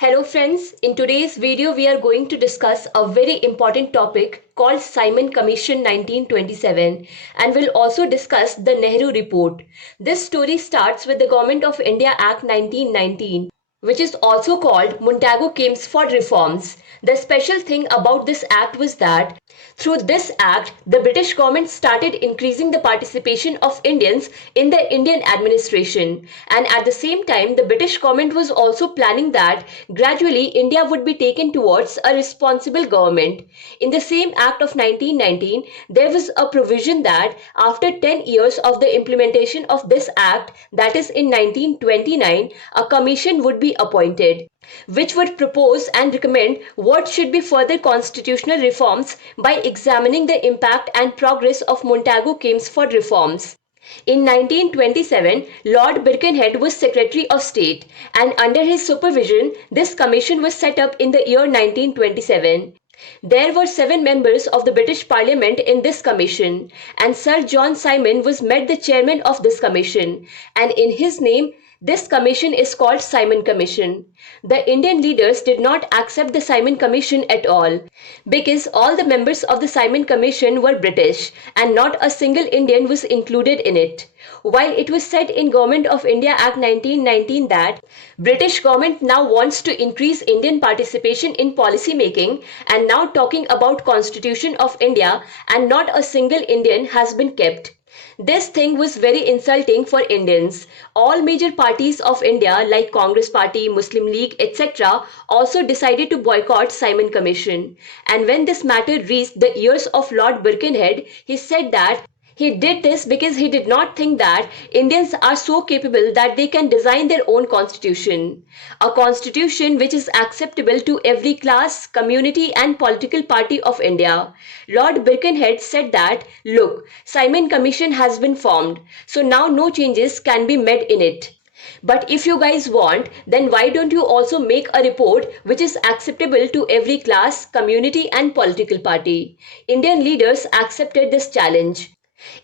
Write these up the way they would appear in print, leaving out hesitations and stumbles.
Hello friends, in today's video we are going to discuss a very important topic called Simon Commission 1927 and we'll also discuss the Nehru Report. This story starts with the Government of India Act 1919, which is also called Montagu-Chelmsford Reforms. The special thing about this act was that through this act, the British government started increasing the participation of Indians in the Indian administration. And at the same time, the British government was also planning that gradually India would be taken towards a responsible government. In the same act of 1919, there was a provision that after 10 years of the implementation of this act, that is in 1929, a commission would be appointed, which would propose and recommend what should be further constitutional reforms by examining the impact and progress of Montagu-Chelmsford reforms. In 1927, Lord Birkenhead was Secretary of State, and under his supervision, this commission was set up in the year 1927. There were 7 members of the British Parliament in this commission, and Sir John Simon was made the chairman of this commission, and in his name, this commission is called Simon Commission. The Indian leaders did not accept the Simon Commission at all because all the members of the Simon Commission were British and not a single Indian was included in it. While it was said in Government of India Act 1919 that British government now wants to increase Indian participation in policy making and now talking about Constitution of India and not a single Indian has been kept. This thing was very insulting for Indians. All major parties of India like Congress Party, Muslim League, etc. also decided to boycott Simon Commission. And when this matter reached the ears of Lord Birkenhead, he said that he did this because he did not think that Indians are so capable that they can design their own constitution. A constitution which is acceptable to every class, community and political party of India. Lord Birkenhead said that, look, Simon Commission has been formed, so now no changes can be made in it. But if you guys want, then why don't you also make a report which is acceptable to every class, community and political party? Indian leaders accepted this challenge.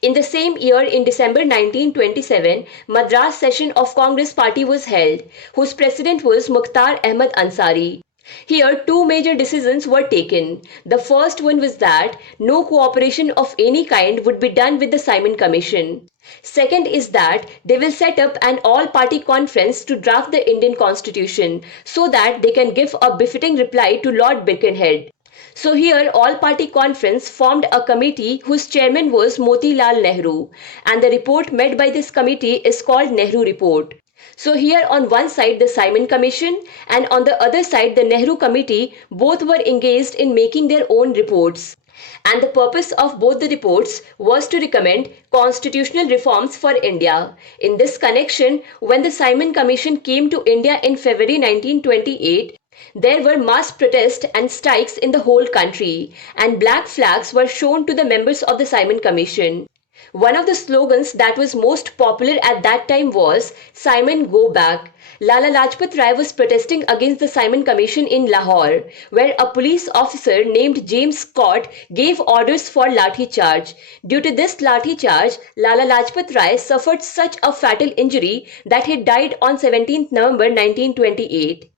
In the same year, in December 1927, Madras session of Congress Party was held, whose president was Mukhtar Ahmad Ansari. Here, 2 major decisions were taken. The first one was that no cooperation of any kind would be done with the Simon Commission. Second is that they will set up an all-party conference to draft the Indian Constitution so that they can give a befitting reply to Lord Birkenhead. So here all-party conference formed a committee whose chairman was Motilal Nehru, and the report made by this committee is called Nehru Report. So here on one side the Simon Commission and on the other side the Nehru Committee both were engaged in making their own reports. And the purpose of both the reports was to recommend constitutional reforms for India. In this connection, when the Simon Commission came to India in February 1928, there were mass protests and strikes in the whole country, and black flags were shown to the members of the Simon Commission. One of the slogans that was most popular at that time was Simon Go Back. Lala Lajpat Rai was protesting against the Simon Commission in Lahore, where a police officer named James Scott gave orders for lathi charge. Due to this lathi charge, Lala Lajpat Rai suffered such a fatal injury that he died on 17th November 1928.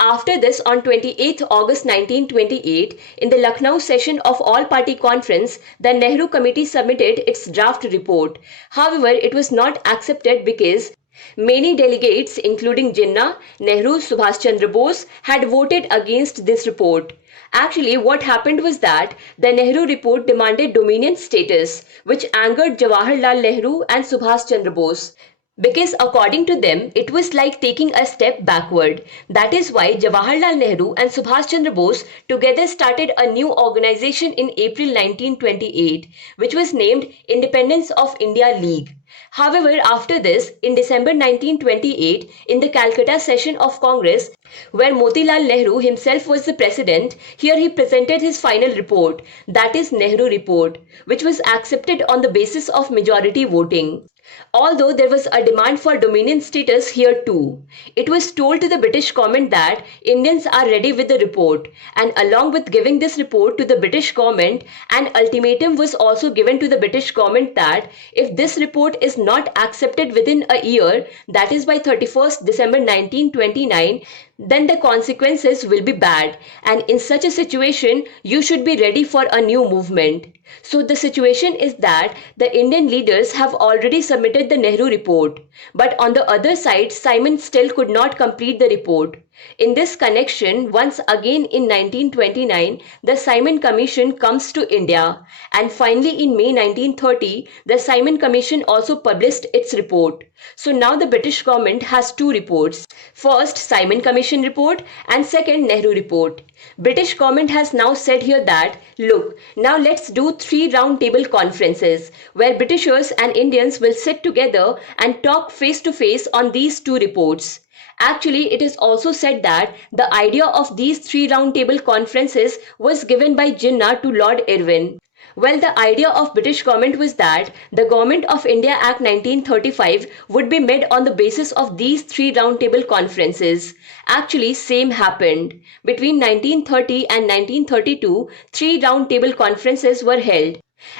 After this, on 28th August 1928, in the Lucknow session of All-Party Conference, the Nehru Committee submitted its draft report. However, it was not accepted because many delegates, including Jinnah, Nehru, Subhash Chandra Bose, had voted against this report. Actually, what happened was that the Nehru report demanded dominion status, which angered Jawaharlal Nehru and Subhash Chandra Bose. Because according to them, it was like taking a step backward. That is why Jawaharlal Nehru and Subhash Chandra Bose together started a new organization in April 1928, which was named Independence of India League. However, after this, in December 1928, in the Calcutta session of Congress, where Motilal Nehru himself was the president, here he presented his final report, that is Nehru Report, which was accepted on the basis of majority voting. Although there was a demand for dominion status here too. It was told to the British government that Indians are ready with the report, and along with giving this report to the British government, an ultimatum was also given to the British government that if this report is not accepted within a year, that is by 31st December 1929, then the consequences will be bad. And in such a situation, you should be ready for a new movement. So the situation is that the Indian leaders have already submitted the Nehru report. But on the other side, Simon still could not complete the report. In this connection, once again in 1929, the Simon Commission comes to India. And finally in May 1930, the Simon Commission also published its report. So now the British government has two reports. First, Simon Commission report, and second, Nehru report. British government has now said here that, look, now let's do 3 round-table conferences where Britishers and Indians will sit together and talk face to face on these two reports. Actually, it is also said that the idea of these 3 round-table conferences was given by Jinnah to Lord Irwin. Well, the idea of British government was that the Government of India Act 1935 would be made on the basis of these 3 round-table conferences. Actually, same happened. Between 1930 and 1932, 3 round-table conferences were held.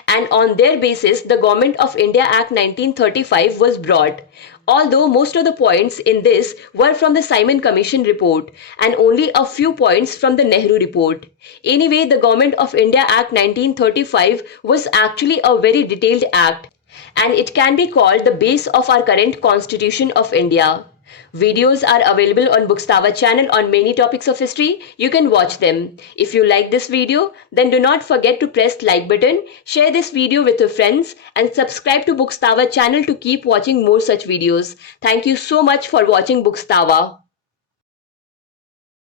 And on their basis, the Government of India Act 1935 was brought. Although most of the points in this were from the Simon Commission report and only a few points from the Nehru report. Anyway, the Government of India Act 1935 was actually a very detailed act, and it can be called the base of our current Constitution of India. Videos are available on Bookstava channel on many topics of history. You can watch them. If you like this video, then do not forget to press like button, share this video with your friends and subscribe to Bookstava channel to keep watching more such videos. Thank you so much for watching Bookstava.